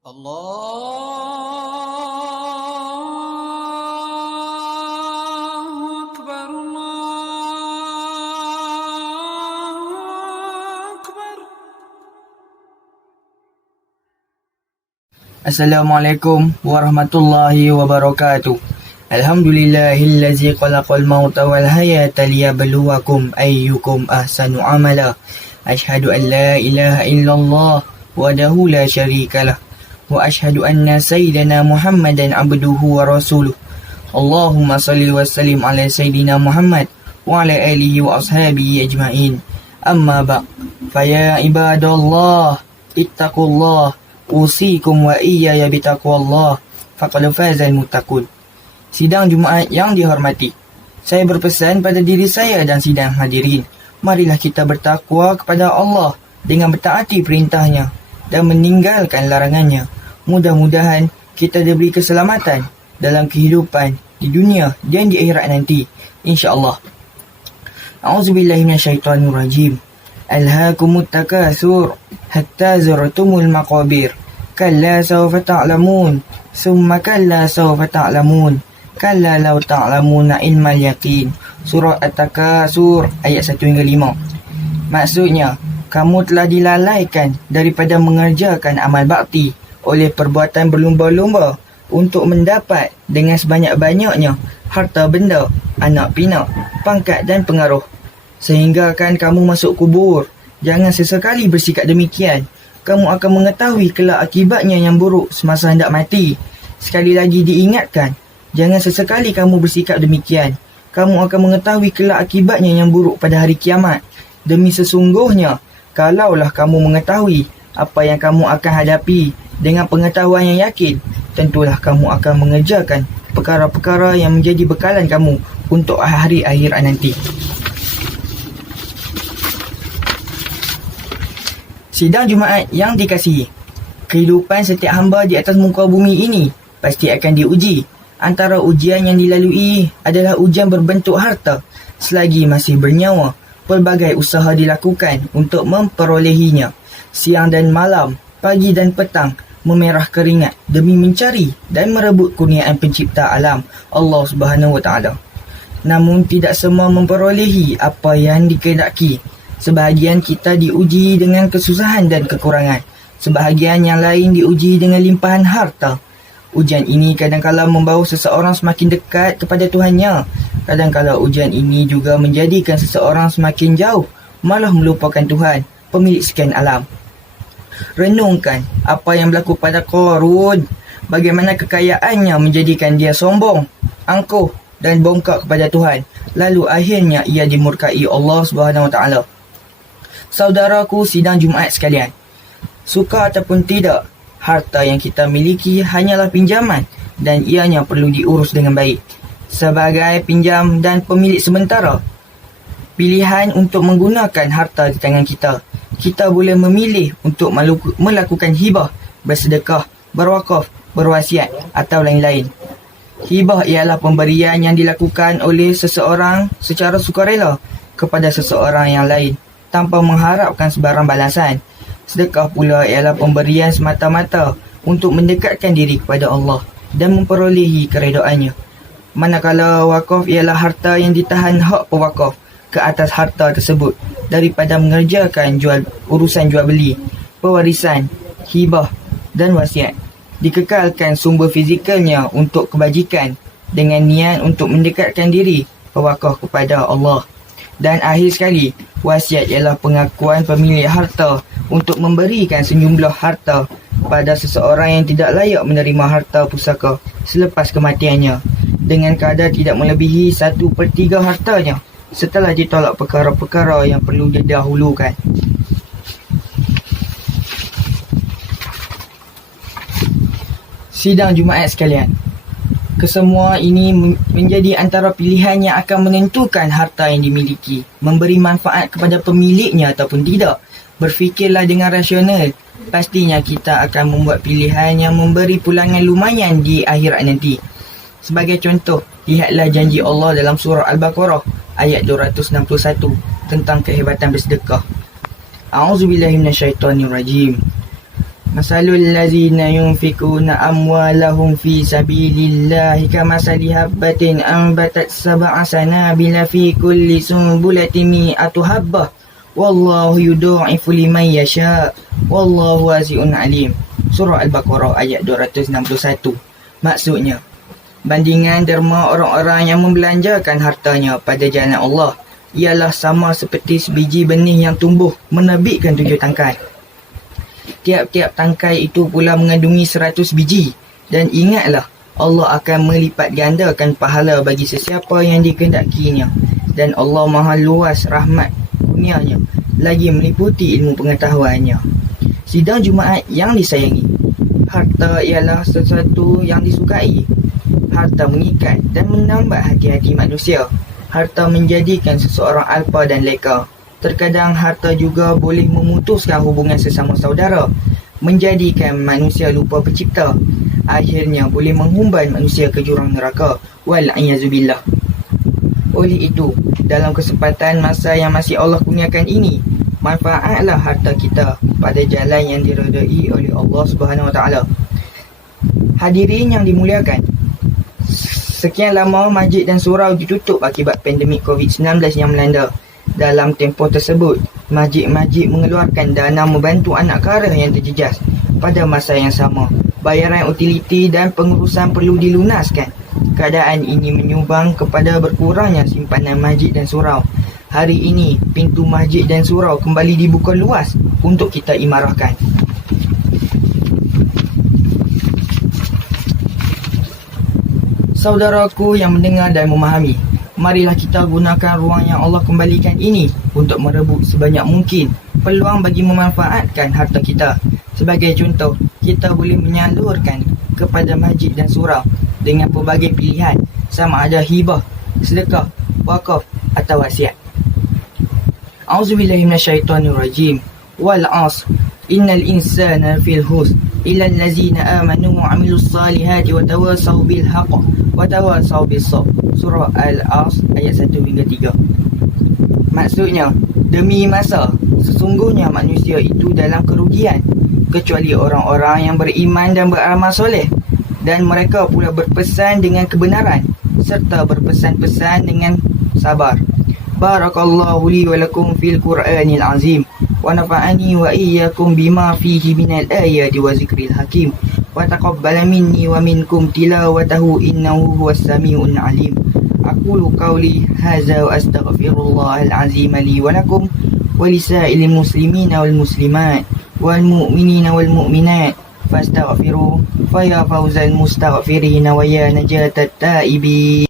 الله أكبر الله أكبر. Assalamualaikum warahmatullahi wabarakatuh. Alhamdulillahillazi khalaqal mauta wal hayata liyabluwakum ayyukum ahsanu amala. Ashhadu an la ilaha illallah wahdahu la syarikalah wa ashhadu anna sayyidana Muhammadan abduhu wa rasuluh. Allahumma salli wa sallim ala sayyidina Muhammad wa ala alihi wa ashabihi ajma'in. Amma ba' faya ibadallah ittaqullah usikum wa iyaya bitaqwallah faqad fazal muttaqun. Sidang Jumaat yang dihormati, saya berpesan pada diri saya dan sidang hadirin, marilah kita bertakwa kepada Allah dengan bertaati perintahnya dan meninggalkan larangannya. Mudah-mudahan kita diberi keselamatan dalam kehidupan di dunia dan di akhirat nanti, insya-Allah. A'udzubillahi minasyaitonirrajim. Alhaakumut takatsur hatta zurtumul maqabir. Kalla sawfa ta'lamun, summa kalla sawfa ta'lamun, kalla law ta'lamuna ilmal yaqin. Surah At-Takasur ayat 1 hingga 5. Maksudnya, kamu telah dilalaikan daripada mengerjakan amal bakti oleh perbuatan berlumba-lumba untuk mendapat dengan sebanyak-banyaknya harta benda, anak pinak, pangkat dan pengaruh, sehingga akan kamu masuk kubur. Jangan sesekali bersikap demikian. Kamu akan mengetahui kelak akibatnya yang buruk semasa hendak mati. Sekali lagi diingatkan, jangan sesekali kamu bersikap demikian. Kamu akan mengetahui kelak akibatnya yang buruk pada hari kiamat. Demi sesungguhnya, kalaulah kamu mengetahui apa yang kamu akan hadapi dengan pengetahuan yang yakin, tentulah kamu akan mengerjakan perkara-perkara yang menjadi bekalan kamu untuk hari akhirat nanti. Sidang Jumaat yang dikasihi, kehidupan setiap hamba di atas muka bumi ini pasti akan diuji. Antara ujian yang dilalui adalah ujian berbentuk harta. Selagi masih bernyawa, pelbagai usaha dilakukan untuk memperolehinya. Siang dan malam, pagi dan petang, memerah keringat demi mencari dan merebut kurniaan pencipta alam, Allah Subhanahu Wa Taala. Namun tidak semua memperolehi apa yang dikehendaki. Sebahagian kita diuji dengan kesusahan dan kekurangan. Sebahagian yang lain diuji dengan limpahan harta. Ujian ini kadang-kala membawa seseorang semakin dekat kepada Tuhannya. Kadang-kala ujian ini juga menjadikan seseorang semakin jauh, malah melupakan Tuhan, pemilik sekian alam. Renungkan apa yang berlaku pada Qarun. Bagaimana kekayaannya menjadikan dia sombong, angkuh dan bongkak kepada Tuhan. Lalu akhirnya ia dimurkai Allah Subhanahu Wa Taala. Saudaraku sidang Jumaat sekalian, suka ataupun tidak, harta yang kita miliki hanyalah pinjaman dan ianya perlu diurus dengan baik. Sebagai pinjam dan pemilik sementara, pilihan untuk menggunakan harta di tangan kita, kita boleh memilih untuk melakukan hibah, bersedekah, berwakaf, berwasiat atau lain-lain. Hibah ialah pemberian yang dilakukan oleh seseorang secara sukarela kepada seseorang yang lain tanpa mengharapkan sebarang balasan. Sedekah pula ialah pemberian semata-mata untuk mendekatkan diri kepada Allah dan memperolehi keredaannya. Manakala wakaf ialah harta yang ditahan hak pewakaf ke atas harta tersebut daripada mengerjakan urusan jual beli, pewarisan, hibah dan wasiat. Dikekalkan sumber fizikalnya untuk kebajikan dengan niat untuk mendekatkan diri pewakaf kepada Allah. Dan akhir sekali, wasiat ialah pengakuan pemilik harta untuk memberikan sejumlah harta pada seseorang yang tidak layak menerima harta pusaka selepas kematiannya, dengan kadar tidak melebihi 1/3 hartanya setelah ditolak perkara-perkara yang perlu didahulukan. Sidang Jumaat sekalian, kesemua ini menjadi antara pilihan yang akan menentukan harta yang dimiliki, memberi manfaat kepada pemiliknya ataupun tidak. Berfikirlah dengan rasional. Pastinya kita akan membuat pilihan yang memberi pulangan lumayan di akhirat nanti. Sebagai contoh, lihatlah janji Allah dalam surah Al-Baqarah ayat 261 tentang kehebatan bersedekah. A'udzubillahi minasyaitonirrajim. Masalul ladzina yunfikuna amwalahum fi sabilillahi kamasali habbatin anbatat sab'a sanabila fi kulli sumbulatin mi'atu habbah wallahu yudha'ifu liman yasha wallahu wasi'un alim. Surah Al-Baqarah ayat 261. Maksudnya, bandingan derma orang-orang yang membelanjakan hartanya pada jalan Allah ialah sama seperti sebiji benih yang tumbuh menerbitkan 7 tangkai. Tiap-tiap tangkai itu pula mengandungi 100 biji. Dan ingatlah, Allah akan melipat gandakan pahala bagi sesiapa yang dikehendakinya. Dan Allah maha luas rahmat kurnianya, lagi meliputi ilmu pengetahuannya. Sidang Jumaat yang disayangi, harta ialah sesuatu yang disukai. Harta mengikat dan menambah hati-hati manusia. Harta menjadikan seseorang alpa dan leka. Terkadang harta juga boleh memutuskan hubungan sesama saudara, menjadikan manusia lupa pencipta. Akhirnya boleh menghumban manusia ke jurang neraka. Wal'iyyazubillah. Oleh itu, dalam kesempatan masa yang masih Allah kurniakan ini, manfaatlah harta kita pada jalan yang diredai oleh Allah Subhanahu Wa Taala. Hadirin yang dimuliakan, sekian lama masjid dan surau ditutup akibat pandemik COVID-19 yang melanda. Dalam tempoh tersebut, masjid-masjid mengeluarkan dana membantu anak kara yang terjejas. Pada masa yang sama, bayaran utiliti dan pengurusan perlu dilunaskan. Keadaan ini menyumbang kepada berkurangnya simpanan masjid dan surau. Hari ini, pintu masjid dan surau kembali dibuka luas untuk kita imarahkan. Saudaraku yang mendengar dan memahami, marilah kita gunakan ruang yang Allah kembalikan ini untuk merebut sebanyak mungkin peluang bagi memanfaatkan harta kita. Sebagai contoh, kita boleh menyalurkan kepada masjid dan surau dengan pelbagai pilihan, sama ada hibah, sedekah, wakaf atau wasiat. A'udzubillahi minasyaitonirrajim. Wal 'asr. Innal insana fil khusr illa allazina amanu wa 'amilus salihati wa tawassaw bil haqq wa tawassaw bis sabr. Surah Al-Asr ayat 1 hingga 3. Maksudnya, demi masa, sesungguhnya manusia itu dalam kerugian, kecuali orang-orang yang beriman dan beramal soleh, dan mereka pula berpesan dengan kebenaran serta berpesan-pesan dengan sabar. Barakallahu li wa lakum fil Qur'anil azim wa nafa'ani wa iyyakum bima fihi minal ayati wa zikril hakim wa taqabbala minni wa minkum tilawatahu innahu huwas samiul alim. Aqulu qawli hadza wa astaghfirullahal azim li wa lakum wa lisa'il muslimina wal muslimat wal mu'minina wal mu'minat fastaghfiruhu fa ya fawzal mustaghfirin wa ya najatat taibin.